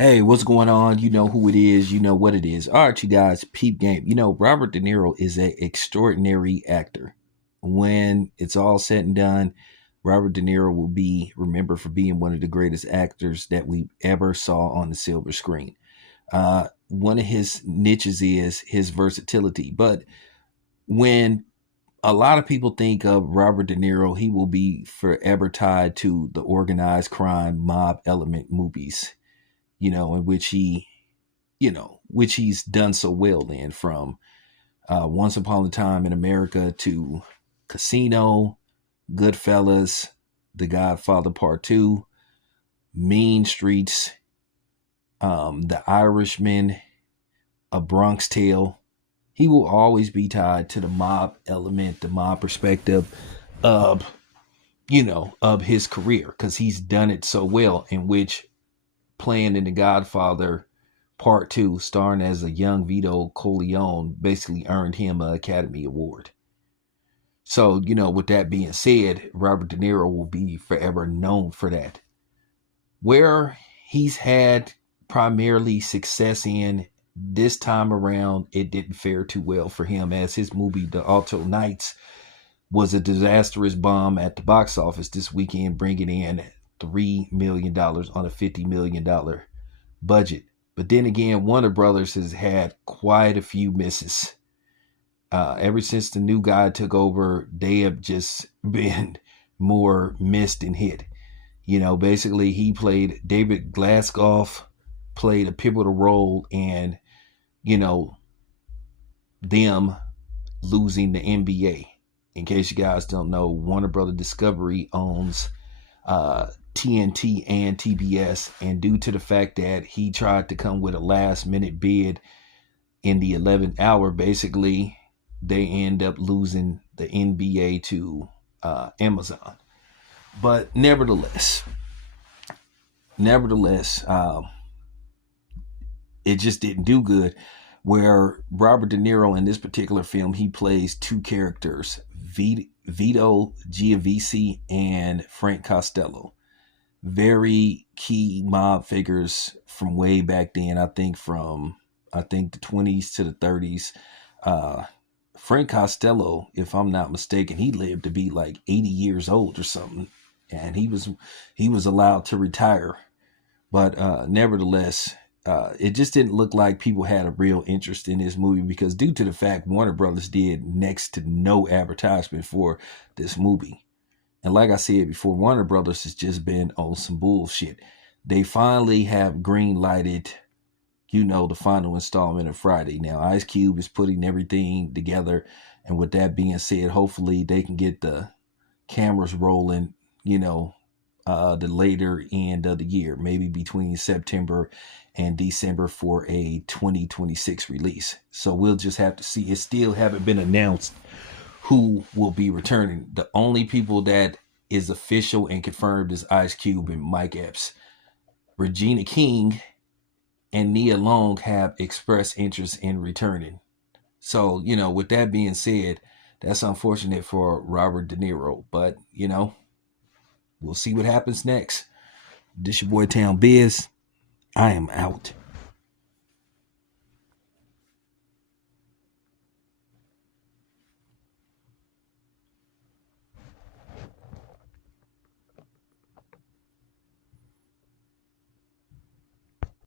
Hey, what's going on? You know who it is. You know what it is. All right, you guys, peep game. Robert De Niro is an extraordinary actor. When it's all said and done, Robert De Niro will be remembered for being one of the greatest actors that we ever saw on the silver screen. One of his niches is his versatility. But when a lot of people think of Robert De Niro, he will be forever tied to the organized crime mob element movies, in which which he's done so well in, from Once Upon a Time in America to Casino, Goodfellas, The Godfather Part 2, Mean Streets, The Irishman, A Bronx Tale. He will always be tied to the mob element, the mob perspective of, of his career, because he's done it so well, in which playing in The Godfather Part 2, starring as a young Vito Corleone, basically earned him an Academy Award. So, with that being said, Robert De Niro will be forever known for that. Where he's had primarily success in this time around, it didn't fare too well for him, as his movie, The Alto Knights, was a disastrous bomb at the box office this weekend, bringing in $3 million on a $50 million budget. But then again, Warner Brothers has had quite a few misses. Ever since the new guy took over, they have just been more missed than hit. Basically, he played David Glasgow, played a pivotal role in, you know, them losing the NBA. In case you guys don't know, Warner Brother Discovery owns TNT and TBS, and due to the fact that he tried to come with a last minute bid in the 11th hour, basically they end up losing the NBA to Amazon. But nevertheless, it just didn't do good. Where Robert De Niro, in this particular film, he plays two characters, Vito Giavici and Frank Costello, very key mob figures from way back then. I think the 20s to the 30s. Frank Costello, if I'm not mistaken, he lived to be like 80 years old or something, and he was allowed to retire. But nevertheless, it just didn't look like people had a real interest in this movie, because due to the fact Warner Brothers did next to no advertisement for this movie. And like I said before, Warner Brothers has just been on some bullshit. They finally have green lighted, the final installment of Friday. Now, Ice Cube is putting everything together. And with that being said, hopefully they can get the cameras rolling, the later end of the year, maybe between September and December, for a 2026 release. So we'll just have to see. It still haven't been announced who will be returning. The only people that is official and confirmed is Ice Cube and Mike Epps. Regina King and Nia Long have expressed interest in returning. So, with that being said, that's unfortunate for Robert De Niro. But, we'll see what happens next. This your boy Town Biz. I am out.